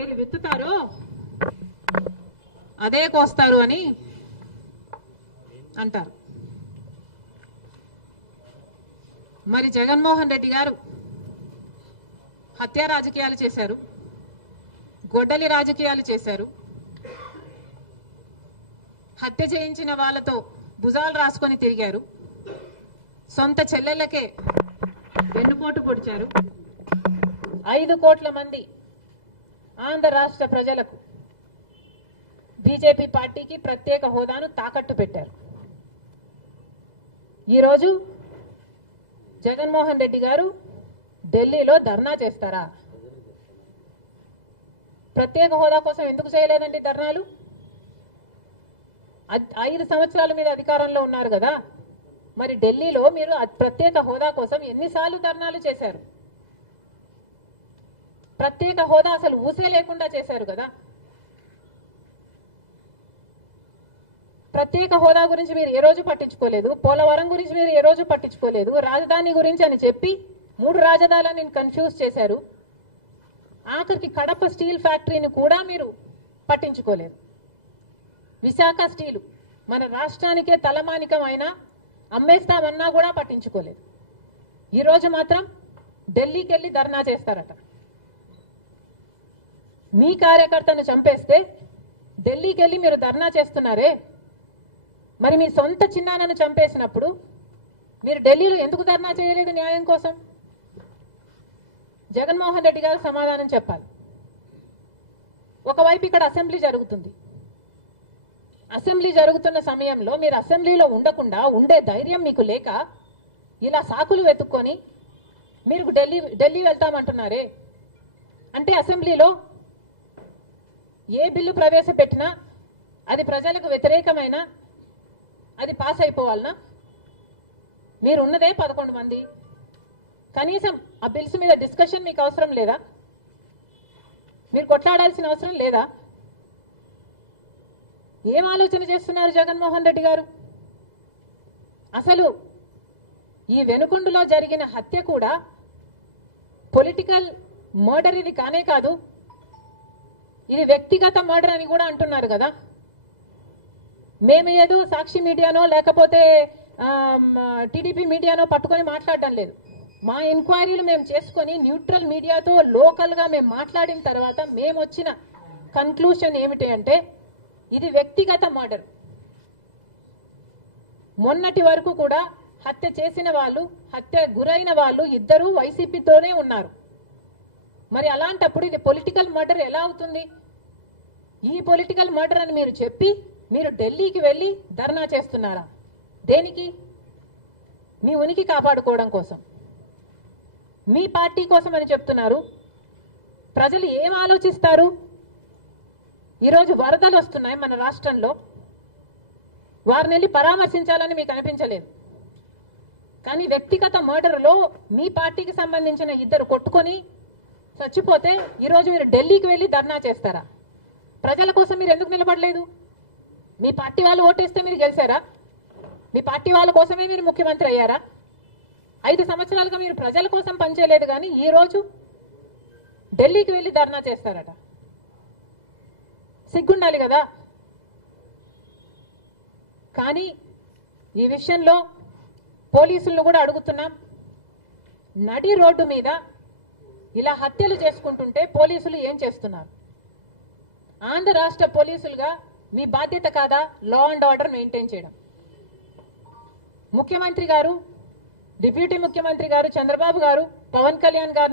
ఏది విత్తుతారో అదే కోస్తారు అని అంటారు. మరి జగన్మోహన్ రెడ్డి గారు హత్య రాజకీయాలు చేశారు, గొడ్డలి రాజకీయాలు చేశారు, హత్య చేయించిన వాళ్ళతో భుజాలు రాసుకొని తిరిగారు, సొంత చెల్లెళ్ళకే వెన్నుపోటు పొడిచారు, 5 కోట్ల మంది ఆంధ్ర రాష్ట్ర ప్రజలకు బీజేపీ పార్టీకి ప్రత్యేక హోదాను తాకట్టు పెట్టారు. ఈరోజు జగన్మోహన్ రెడ్డి గారు ఢిల్లీలో ధర్నా చేస్తారా? ప్రత్యేక హోదా కోసం ఎందుకు చేయలేదండి ధర్నాలు? 5 సంవత్సరాల మీద అధికారంలో ఉన్నారు కదా, మరి ఢిల్లీలో మీరు ప్రత్యేక హోదా కోసం ఎన్నిసార్లు ధర్నాలు చేశారు? ప్రత్యేక హోదా అసలు ఊసే లేకుండా చేశారు కదా. ప్రత్యేక హోదా గురించి మీరు ఏ రోజు పట్టించుకోలేదు, పోలవరం గురించి మీరు ఏ రోజు పట్టించుకోలేదు, రాజధాని గురించి అని చెప్పి 3 రాజధానులను కన్ఫ్యూజ్ చేశారు. ఆఖరికి కడప స్టీల్ ఫ్యాక్టరీని కూడా మీరు పట్టించుకోలేదు. విశాఖ స్టీలు మన రాష్ట్రానికే తలమానికం అయినా అమ్మేస్తామన్నా కూడా పట్టించుకోలేదు. ఈరోజు మాత్రం ఢిల్లీకి వెళ్ళి ధర్నా చేస్తారట. మీ కార్యకర్తను చంపేస్తే ఢిల్లీకి వెళ్ళి మీరు ధర్నా చేస్తున్నారే, మరి మీ సొంత చిన్నాన్నను చంపేసినప్పుడు మీరు ఢిల్లీలో ఎందుకు ధర్నా చేయలేదు న్యాయం కోసం? జగన్మోహన్ రెడ్డి గారు సమాధానం చెప్పాలి. ఒకవైపు ఇక్కడ అసెంబ్లీ జరుగుతుంది. అసెంబ్లీ జరుగుతున్న సమయంలో మీరు అసెంబ్లీలో ఉండకుండా ఉండే ధైర్యం మీకు లేక ఇలా సాకులు వెతుక్కొని మీరు ఢిల్లీ వెళ్తామంటున్నారే. అంటే అసెంబ్లీలో ఏ బిల్లు ప్రవేశపెట్టినా అది ప్రజలకు వ్యతిరేకమైన అది పాస్ అయిపోవాలనా? మీరు ఉన్నదే 11 మంది. కనీసం ఆ బిల్స్ మీద డిస్కషన్ మీకు అవసరం లేదా? మీరు కొట్లాడాల్సిన అవసరం లేదా? ఏం ఆలోచన చేస్తున్నారు జగన్మోహన్ రెడ్డి గారు? అసలు ఈ వెనుకొండలో జరిగిన హత్య కూడా పొలిటికల్ మర్డర్ ఇది కానే కాదు, ఇది వ్యక్తిగత మర్డర్ అని కూడా అంటున్నారు కదా. మేము ఏదో సాక్షి మీడియానో లేకపోతే టీడీపీ మీడియానో పట్టుకొని మాట్లాడడం లేదు. మా ఎంక్వైరీలు మేము చేసుకొని న్యూట్రల్ మీడియాతో లోకల్గా మేము మాట్లాడిన తర్వాత మేము వచ్చిన కన్క్లూషన్ ఏమిటి అంటే ఇది వ్యక్తిగత మర్డర్. మొన్నటి వరకు కూడా హత్య చేసిన వాళ్ళు, హత్య గురైన వాళ్ళు ఇద్దరు వైసీపీతోనే ఉన్నారు. మరి అలాంటప్పుడు ఇది పొలిటికల్ మర్డర్ ఎలా అవుతుంది? ఈ పొలిటికల్ మర్డర్ అని మీరు చెప్పి మీరు ఢిల్లీకి వెళ్ళి ధర్నా చేస్తున్నారా? దేనికి? మీ ఉనికి కాపాడుకోవడం కోసం, మీ పార్టీ కోసం అని చెప్తున్నారు. ప్రజలు ఏం ఆలోచిస్తారు? ఈరోజు వరదలు వస్తున్నాయి మన రాష్ట్రంలో, వారిని వెళ్ళి పరామర్శించాలని మీకు అనిపించలేదు. కానీ వ్యక్తిగత మర్డర్లో మీ పార్టీకి సంబంధించిన ఇద్దరు కొట్టుకొని చచ్చిపోతే ఈరోజు మీరు ఢిల్లీకి వెళ్ళి ధర్నా చేస్తారా? ప్రజల కోసం మీరు ఎందుకు నిలబడలేదు? మీ పార్టీ వాళ్ళు ఓటేస్తే మీరు గెలిచారా? మీ పార్టీ వాళ్ళ కోసమే మీరు ముఖ్యమంత్రి అయ్యారా? 5 సంవత్సరాలుగా మీరు ప్రజల కోసం పనిచేయలేదు, కానీ ఈ రోజు ఢిల్లీకి వెళ్ళి ధర్నా చేస్తారట. సిగ్గుండాలి కదా. కానీ ఈ విషయంలో పోలీసులను కూడా అడుగుతున్నాం. నడి రోడ్డు మీద ఇలా హత్యలు చేసుకుంటుంటే పోలీసులు ఏం చేస్తున్నారు? ఆంధ్ర రాష్ట్ర పోలీసులుగా మీ బాధ్యత కాదా లా అండ్ ఆర్డర్ మెయింటైన్ చేయడం? ముఖ్యమంత్రి గారు, డిప్యూటీ ముఖ్యమంత్రి గారు చంద్రబాబు గారు, పవన్ కళ్యాణ్ గారు